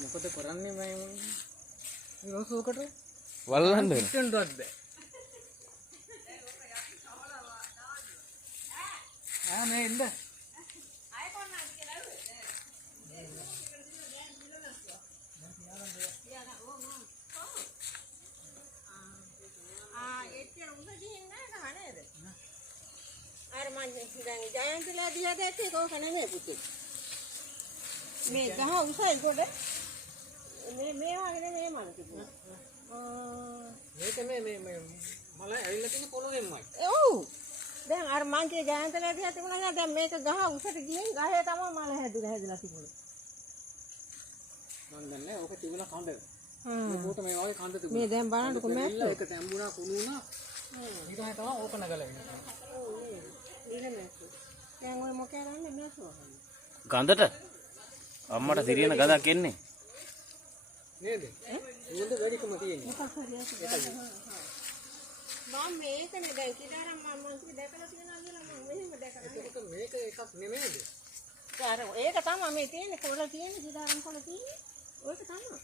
මොකද කරන්නේ මම රෝසුවකට වල්ලන්න හිටන්නවත් බෑ. මේ ඉන්න ජයන්තලා දිහා දැක්කේ කෝක නෙමෙයි පුතේ. මේ ගහ උසයි කොට මේ වගේ නෙමෙයි මම තිබුණා. මේක මේ මල ඇවිල්ලා තියෙන පොළොවෙන්මයි. ඔව්. දැන් අර මං කිය ජයන්තලා දිහා තිබුණා නේද? දැන් මේක ගහ උසට ගිහින් ගහේ තමයි මල හැදිලා තිබුණේ. මම දන්නේ ඕක තිබුණා කඳ. මේ පොත මේ වගේ කඳ තිබුණා. මේ දැන් බලන්නකො මැස්ස. ඒක තැඹුණා කුණු වුණා. ඊට පස්සේ තමයි ඕක නගලා ඉන්නේ. ඔව් නේ. මැස්ස. දැන් ඔය මොකද කරන්නේ මැස්ස වහන්නේ. ගඳට අම්මට සිරියන ගඳක් එන්නේ නේද? නේද වැඩිකම තියෙන්නේ. මම මේකනේ දැන් කිදාරම් මම දැකලා තියෙනවා කියලා මම මෙහෙම දැකලා. ඒක මේක එකක් නෙමෙයිද? ඒක තමයි මේ තියෙන්නේ කොළ තියෙන්නේ කිදාරම් කොළ තියෙන්නේ. ඔයක තමයි.